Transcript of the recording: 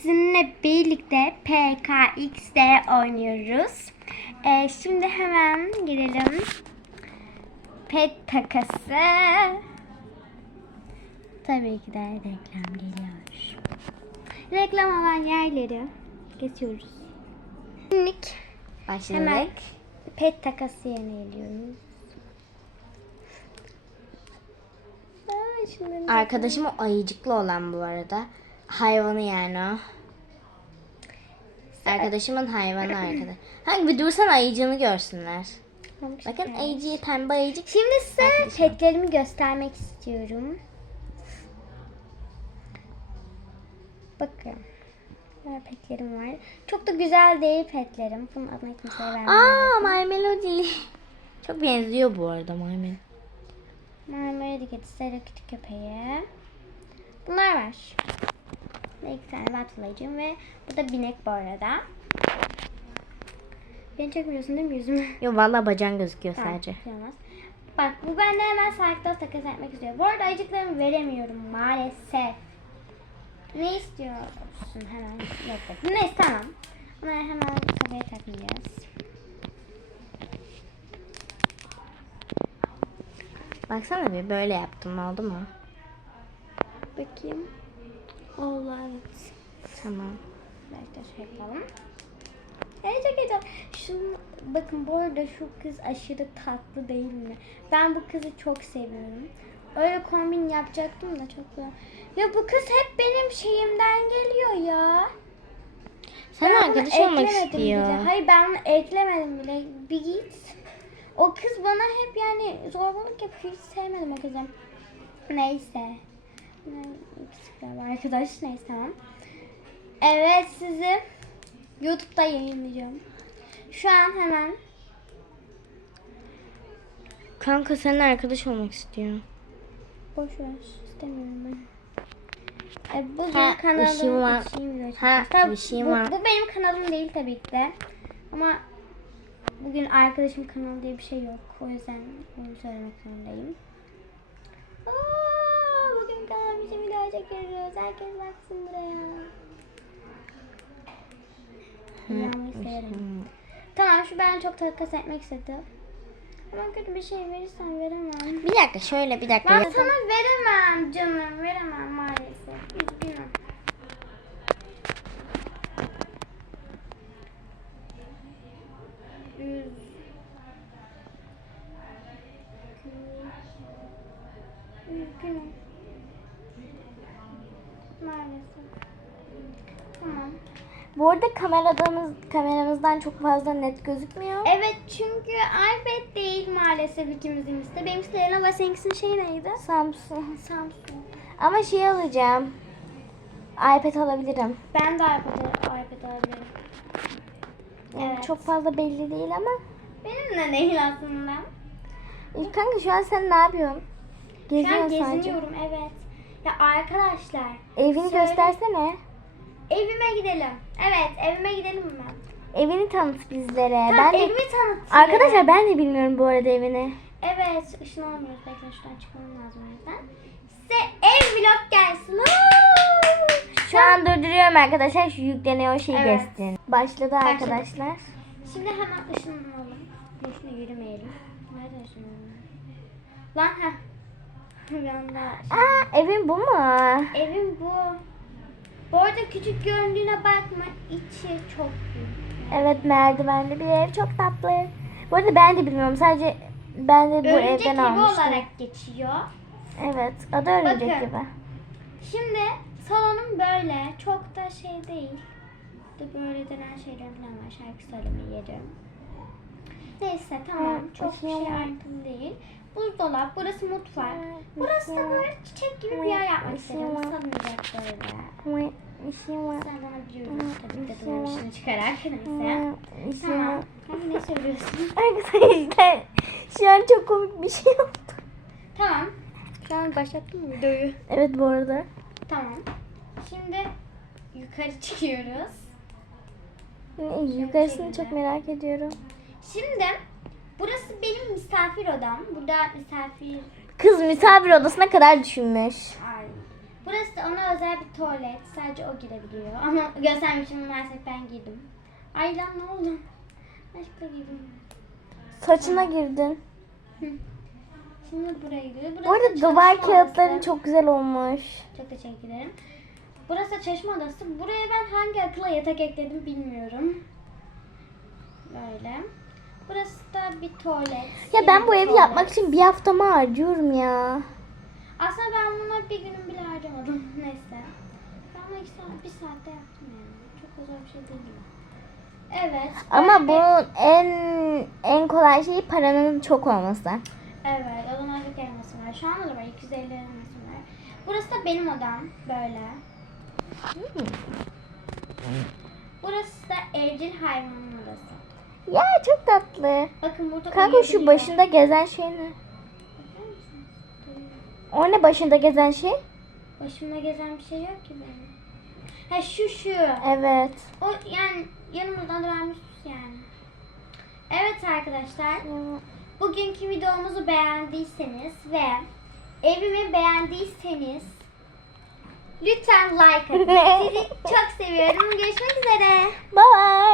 Sizinle birlikte PKX'de oynuyoruz. Ee, şimdi hemen girelim. Pet takası. Tabii ki de reklam geliyor. Reklam olan yerleri geçiyoruz. Şimdi hemen pet takası yerine geliyoruz. Aa, şimdi Arkadaşım o ayıcıklı olan bu arada. Hayvanı yani o. Arkadaşımın hayvanı arkadaş. Hangi bir dursana ayıcığını görsünler. Bakın ayıcığı pembe ayıcık. Şimdi size petlerimi göstermek istiyorum. Bakın. Böyle petlerim var. Çok da güzel değil petlerim. Bunun adını kimseye vermem. Aa My Melody. Çok benziyor bu arada My Melody. Diketi, sarı kütük köpeği. Bunlar var. Ve iki tane vatfılayıcım ve bu da binek bu arada. Beni çekmiyorsun değil mi yüzümü? Yo vallahi bacağın gözüküyor Tamam, sadece. yapamaz. Bak bu bende hemen saklı takas etmek istiyor. Bu arada ayıcıklarımı veremiyorum maalesef. Ne istiyorsun hemen? Yok yok. Neyse tamam. Ama hemen kafaya takmayacağız. Baksana bir böyle yaptım oldu mu? Bakayım. Evet. Tamam. Belki de şey yapalım. Evet heyecan. Şunu, bakın bu arada şu kız aşırı tatlı değil mi? Ben bu kızı çok seviyorum. Öyle kombin yapacaktım da çok güzel. Ya bu kız hep benim şeyimden geliyor ya. Sen Ben bunu arkadaş olmak eklemedim istiyor. Bile. Hayır ben bunu eklemedim bile. Bir git. O kız bana hep yani zorbalık yapıyor. Hiç sevmedim o kızı. Neyse. Ne- ikisi galiba Arkadaş neyse tamam. Evet sizi YouTube'da yayınlayacağım. Şu an hemen Kanka seninle arkadaş olmak istiyor. boş ver istemiyorum ben. E, bugün Ha, kanalım işim var. işim video Ha. Tabii işim bu, var. bu benim kanalım değil tabii ki de. Ama bugün arkadaşım kanalı diye bir şey yok. O yüzden bunu söylemek zorundayım. Aa, için video çekiyoruz. Herkes baksın buraya. Yapmayı severim. Tamam şu ben çok takas etmek istedim. Ama kötü bir şey verirsen veremem. Bir dakika şöyle bir dakika. Ben sana veremem canım. Veremem maalesef. Maalesef. Tamam. Bu arada kameramız, kameramızdan çok fazla net gözükmüyor. Evet çünkü iPad değil maalesef ikimizin de. Benimkisi Lenovo seninkisinin şey neydi? Samsung. Samsung. Ama şey alacağım. iPad alabilirim. Ben de iPad, iPad alabilirim. Yani Evet. Çok fazla belli değil ama. Benim de değil aslında. Kanka şu an sen ne yapıyorsun? Şu an Geziyorsun sadece. geziniyorum evet. Ya arkadaşlar Evini Söyle. göstersene. evime gidelim. Evet evime gidelim mi? Evini tanıt bizlere. Tamam, ben de... evimi tanıtayım. Arkadaşlar ben de bilmiyorum bu arada evini. Evet ışın olmuyoruz. Bekle şuradan çıkmam lazım yüzden. Size ev vlog gelsin. Woo! Şu an durduruyorum arkadaşlar. Şu yükleniyor şey Evet. geçsin. Başladı arkadaşlar. Şimdi hemen ışınlanalım. Boşuna yürümeyelim. Nerede ışınlanalım? Lan ha. Aa evin bu mu? Evim bu. Bu arada küçük göründüğüne bakma. içi çok büyük. Evet merdivenli bir ev çok tatlı. Bu arada ben de bilmiyorum sadece ben de bu Örümcek evden almıştım. olarak geçiyor. Evet adı örümcek Bakın. gibi. Şimdi salonum böyle. Çok da şey değil. Burada böyle denen şeyler falan var. Şarkı söyleme yeri. Neyse tamam. Hı, çok bir şey ayrıntılı değil. Buzdolap. Burası mutfak. Burası da bakayım. böyle çiçek gibi bir yer yapmak istedim. bakayım. Salınacak böyle. Şey. Sen bana biliyorsun Hı, tabii de bakayım. duvar ışığını çıkarak. Neyse. Şey Tamam. Sen ne söylüyorsun? Arkadaşlar şu an çok komik bir şey oldu. tamam. Şu an başlattın mı videoyu? Evet bu arada. Tamam. Şimdi yukarı çıkıyoruz. Yukarısını çok merak ediyorum. Şimdi burası benim misafir odam. Burada misafir Kız misafir odasına kadar düşünmüş. Ay, Burası da ona özel bir tuvalet. Sadece o girebiliyor. Ama göstermek için maalesef ben girdim. Ay lan ne oldu? Başka girdim. Saçına girdin. Şimdi buraya gidiyor. Burası Bu arada çalışma duvar odası. kağıtların çok güzel olmuş. Çok teşekkür ederim. Burası da çalışma odası. Buraya ben hangi akılla yatak ekledim bilmiyorum. Böyle. Burası da bir tuvalet. Ya ben bu evi tuvalet. yapmak için bir haftamı harcıyorum ya. Aslında ben buna bir günüm bile harcamadım. Neyse. Ben bunu iki saat, bir saatte yaptım yani. Çok zor bir şey değil. Evet. Ama böyle bir- bunun en en kolay şeyi paranın çok olması. Evet. O zaman çok elması var. Şu anda da var. 250 elması var. Burası da benim odam. Böyle. Burası da evcil hayvanın odası. Ya çok tatlı. Bakın burada Kanka şu başında gezen şey ne? O ne başında gezen şey? Başımda gezen bir şey yok ki benim. Ha şu şu. Evet. O yani yanımızdan dönermiş yani. Evet arkadaşlar. Bugünkü videomuzu beğendiyseniz ve evimi beğendiyseniz lütfen like atın. Sizi çok seviyorum. Görüşmek üzere. Bye bye.